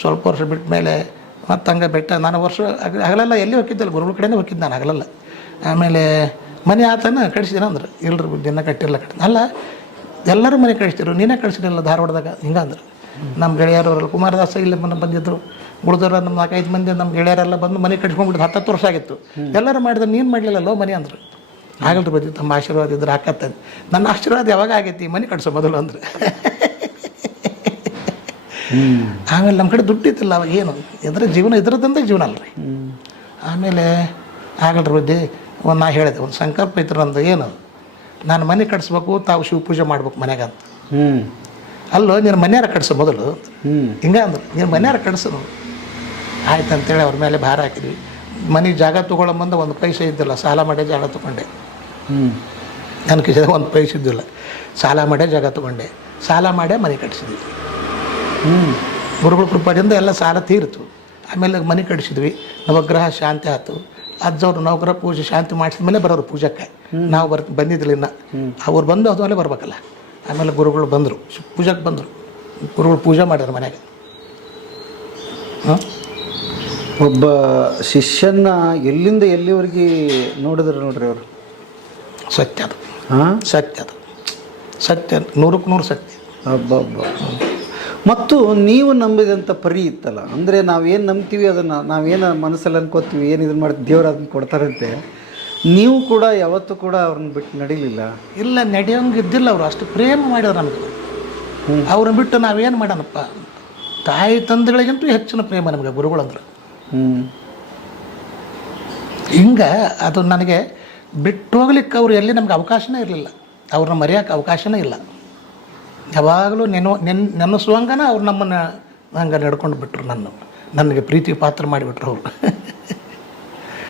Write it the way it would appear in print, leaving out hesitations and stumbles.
ಸ್ವಲ್ಪ ವರ್ಷ ಬಿಟ್ಟ ಮೇಲೆ ಮತ್ತು ಹಂಗೆ ಬೆಟ್ಟ ನಾನು ವರ್ಷ ಹಗಲೆಲ್ಲ ಎಲ್ಲಿ ಹೋಗಿದ್ದಲ್ಲ, ಗುರುಗಳ ಕಡೆನೇ ಹೋಗಿದ್ದು ನಾನು ಹಗಲೆಲ್ಲ. ಆಮೇಲೆ ಮನೆ ಆತನ ಕಳಿಸಿದಿನ ಅಂದ್ರೆ ಇಲ್ರಿ ದಿನ ಕಟ್ಟಿರಲ್ಲ ಅಲ್ಲ ಎಲ್ಲರೂ ಮನೆ ಕಳಿಸ್ತಿರು, ನೀನೇ ಕಳಿಸಿರಲ್ಲ ಧಾರವಾಡದಾಗ ಹಿಂಗಂದ್ರೆ. ನಮ್ಮ ಗೆಳೆಯರವರೆಲ್ಲ ಕುಮಾರದಾಸ ಇಲ್ಲಿ ಬಂದಿದ್ದರು, ಉಳಿದವ್ರ ನಮ್ಮ 4-5 ಮಂದಿ ನಮ್ಮ ಗೆಳೆಯರೆಲ್ಲ ಬಂದು ಮನೆ ಕಟ್ಸ್ಕೊಂಡ್ಬಿಟ್ಟು 10 ವರ್ಷ ಆಗಿತ್ತು. ಎಲ್ಲರೂ ಮಾಡಿದ್ರೆ ನೀನು ಮಾಡಲಿಲ್ಲಲ್ಲೋ ಮನೆ ಅಂದ್ರೆ. ಆಗಲ್ರಿ ಬಂದಿತ್ತು ತಮ್ಮ ಆಶೀರ್ವಾದ ಇದ್ರೆ ಹಾಕತ್ತಂದು. ನನ್ನ ಆಶೀರ್ವಾದ ಯಾವಾಗ ಆಗೈತಿ ಮನೆ ಕಟ್ಸೋ ಮೊದಲು ಅಂದ್ರೆ. ಆಮೇಲೆ ನಮ್ಮ ಕಡೆ ದುಡ್ಡಿತ್ತಿಲ್ಲ ಅವಾಗ ಏನು ಇದ್ರೆ ಜೀವನ ಇದ್ರದ್ದಂದ್ರೆ ಜೀವನ ಅಲ್ರಿ. ಆಮೇಲೆ ಆಗಲ್ರಿ ಬುದ್ಧಿ ನಾ ಹೇಳಿದೆ ಒಂದು ಸಂಕಲ್ಪ ಐತ್ರ ನಂದು, ಏನು ನಾನು ಮನೆ ಕಟ್ಸ್ಬೇಕು, ತಾವು ಶಿವ ಪೂಜೆ ಮಾಡ್ಬೇಕು ಮನೆಗೆ ಅಂತ. ಅಲ್ಲೋ ನೀನು ಮನೆಯಾರ ಕಟ್ಸೋ ಮೊದಲು ಹಿಂಗೆ ಅಂದ್ರೆ, ನೀನು ಮನೆಯಾರ ಕಟ್ಸು. ಆಯ್ತು ಅಂತೇಳಿ ಅವ್ರ ಮೇಲೆ ಭಾರ ಹಾಕಿದ್ವಿ. ಮನೆಗೆ ಜಾಗ ತೊಗೊಳ್ಳೋ ಮುಂದೆ ಒಂದು ಪೈಸೆ ಇದ್ದಿಲ್ಲ, ಸಾಲ ಮಾಡೇ ಜಾಗ ತೊಗೊಂಡೆ. ನನ್ನ ಕಿಸೆದಾಗ ಒಂದು ಪೈಸೆ ಇದ್ದಿಲ್ಲ, ಸಾಲ ಮಾಡೇ ಜಾಗ ತೊಗೊಂಡೆ, ಸಾಲ ಮಾಡೇ ಮನೆ ಕಟ್ಸಿದ್ವಿ. ಗುರುಗಳ ಕೃಪದಿಂದ ಎಲ್ಲ ಸಾಲ ತೀರಿತು. ಆಮೇಲೆ ಮನೆ ಕಟ್ಸಿದ್ವಿ, ನವಗ್ರಹ ಶಾಂತಿ ಆಯ್ತು. ಅಜ್ಜವ್ರು ನವಗ್ರಹ ಪೂಜೆ ಶಾಂತಿ ಮಾಡಿಸಿದ ಮೇಲೆ ಬರೋರು ಪೂಜಕ್ಕೆ. ನಾವು ಬಂದಿದ್ದಿಲ್ಲ ಇನ್ನು, ಅವ್ರು ಬಂದು ಅದ್ಮೇಲೆ ಬರ್ಬೇಕಲ್ಲ. ಆಮೇಲೆ ಗುರುಗಳು ಬಂದರು, ಪೂಜೆಗೆ ಬಂದರು, ಗುರುಗಳು ಪೂಜೆ ಮಾಡ್ಯಾರ ಮನೆಗೆ. ಒಬ್ಬ ಶಿಷ್ಯನ ಎಲ್ಲಿಂದ ಎಲ್ಲಿವರೆಗೆ ನೋಡಿದ್ರು ನೋಡ್ರಿ ಅವರು. ಸತ್ಯ ಅದು, ಸತ್ಯ ಅದು, ಸತ್ಯ 100ಕ್ಕೆ 100 ಸತ್ಯ. ಹಬ್ಬ. ಮತ್ತು ನೀವು ನಂಬಿದಂಥ ಪರಿ ಇತ್ತಲ್ಲ, ಅಂದರೆ ನಾವೇನು ನಂಬ್ತೀವಿ ಅದನ್ನು ನಾವೇನು ಮನಸ್ಸಲ್ಲಿ ಅನ್ಕೋತೀವಿ, ಏನು ಇದನ್ನು ಮಾಡ್ತೀವಿ, ದೇವ್ರು ಅದನ್ನು ಕೊಡ್ತಾರಂತೆ. ನೀವು ಕೂಡ ಯಾವತ್ತೂ ಕೂಡ ಅವ್ರನ್ನ ಬಿಟ್ಟು ನಡೀಲಿಲ್ಲ. ಇಲ್ಲ, ನಡೆಯೋಂಗೆ ಇದ್ದಿಲ್ಲ. ಅವರು ಅಷ್ಟು ಪ್ರೇಮ ಮಾಡಿದ್ರು ನಮಗೆ. ಅವ್ರನ್ನ ಬಿಟ್ಟು ನಾವೇನು ಮಾಡೋಣಪ್ಪ. ತಾಯಿ ತಂದೆಗಳಿಗಂತೂ ಹೆಚ್ಚಿನ ಪ್ರೇಮ ನಮಗೆ ಗುರುಗಳಂದ್ರೆ. ಹಿಂಗೆ ಅದು ನನಗೆ ಬಿಟ್ಟು ಹೋಗ್ಲಿಕ್ಕೆ ಅವ್ರು ಎಲ್ಲಿ ನಮ್ಗೆ ಅವಕಾಶನೇ ಇರಲಿಲ್ಲ. ಅವ್ರನ್ನ ಮರೆಯೋಕೆ ಅವಕಾಶನೇ ಇಲ್ಲ. ಯಾವಾಗಲೂ ನೆನೆಸುವಂಗನ ಅವ್ರು ನಮ್ಮನ್ನು ಹಂಗೆ ನಡ್ಕೊಂಡು ಬಿಟ್ಟರು. ನನಗೆ ಪ್ರೀತಿ ಪಾತ್ರ ಮಾಡಿಬಿಟ್ರು ಅವರು.